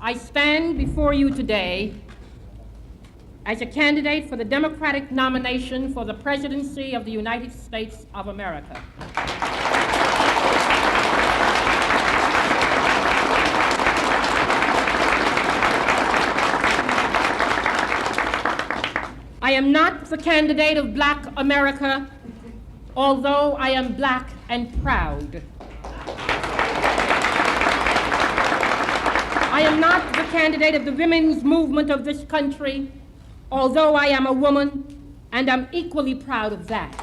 I stand before you today as a candidate for the Democratic nomination for the presidency of the United States of America. I am not the candidate of Black America, although I am Black and proud. I am not the candidate of the women's movement of this country, although I am a woman, and I'm equally proud of that.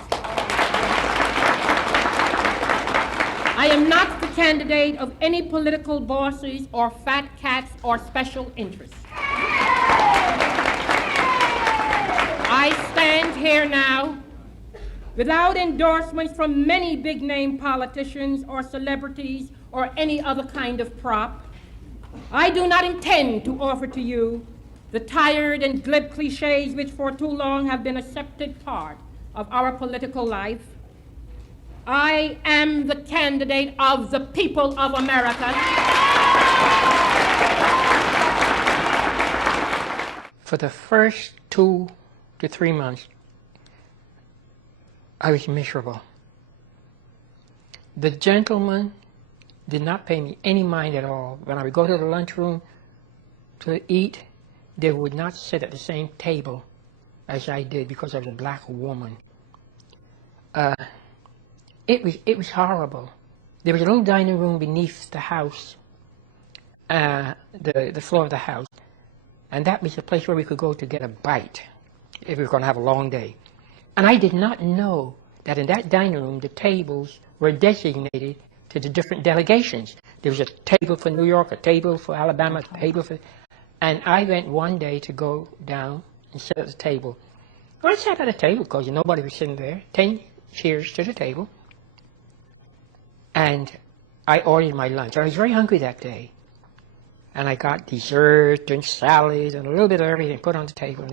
I am not the candidate of any political bosses or fat cats or special interests. I stand here now without endorsements from many big-name politicians or celebrities or any other kind of prop. I do not intend to offer to you the tired and glib cliches which for too long have been an accepted part of our political life. I am the candidate of the people of America. For the first 2 to 3 months, I was miserable. The gentleman did not pay me any mind at all. When I would go to the lunchroom to eat, they would not sit at the same table as I did because I was a black woman. It was horrible. There was a little dining room beneath the house, the floor of the house, and that was the place where we could go to get a bite if we were going to have a long day. And I did not know that in that dining room the tables were designated to the different delegations. There was a table for New York, a table for Alabama, a table for... And I went one day to go down and sit at the table. Well, I sat at a table because nobody was sitting there. 10 chairs to the table. And I ordered my lunch. I was very hungry that day. And I got dessert and salads and a little bit of everything put on the table.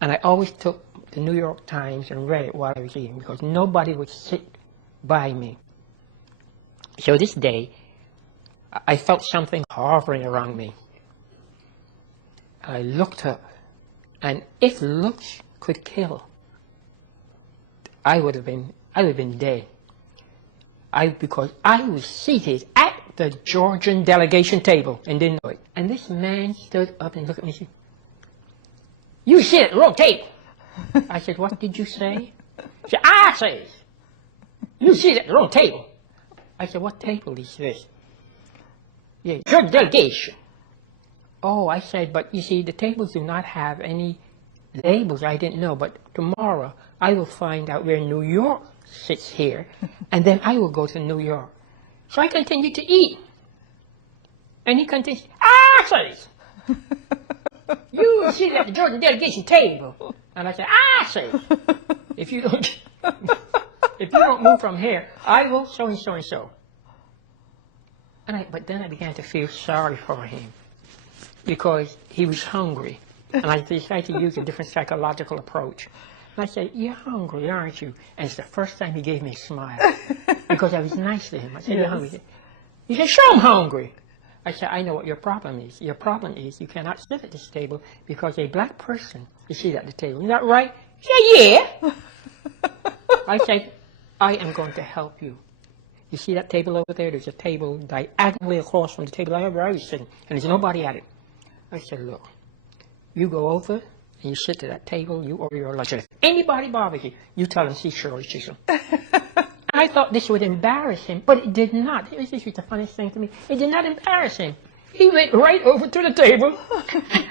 And I always took the New York Times and read it while I was eating because nobody would sit by me. So this day, I felt something hovering around me. I looked up, and if looks could kill, I would have been dead. Because I was seated at the Georgian delegation table and didn't know it. And this man stood up and looked at me and said, "You sit at the wrong table." I said, "What did you say?" He said, "I said, you sit at the wrong table." I said, "What table is this?" "Yeah, your delegation." "Oh," I said, "but you see, the tables do not have any labels." I didn't know, but tomorrow I will find out where New York sits here, and then I will go to New York. So I continued to eat. And he continued, "I said, you sit at the Georgian delegation table." And I said, "I said, if you don't move from here, I will so and so and so." But then I began to feel sorry for him because he was hungry. And I decided to use a different psychological approach. And I said, "You're hungry, aren't you?" And it's the first time he gave me a smile because I was nice to him. I said, "You're hungry." He said, "Sure, I'm hungry." I said, "I know what your problem is. Your problem is you cannot sit at this table because a black person is seated at the table. Is that right?" He said, "Yeah." I said, "I am going to help you. You see that table over there? There's a table diagonally across from the table where I was sitting, and there's nobody at it." I said, "Look, you go over and you sit at that table, you order your lunch. And if anybody bothers you, you tell them, see Shirley Chisholm." I thought this would embarrass him, but it did not. This was the funniest thing to me. It did not embarrass him. He went right over to the table,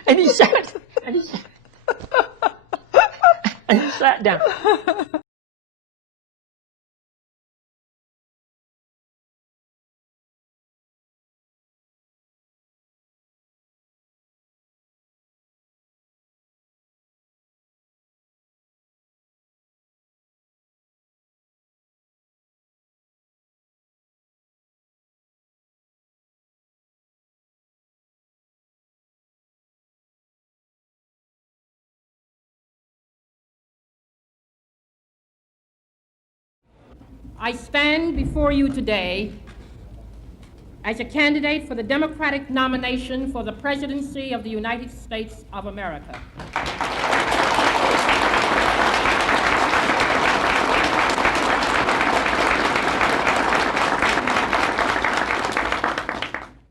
and he sat, and he sat down. I stand before you today as a candidate for the Democratic nomination for the presidency of the United States of America.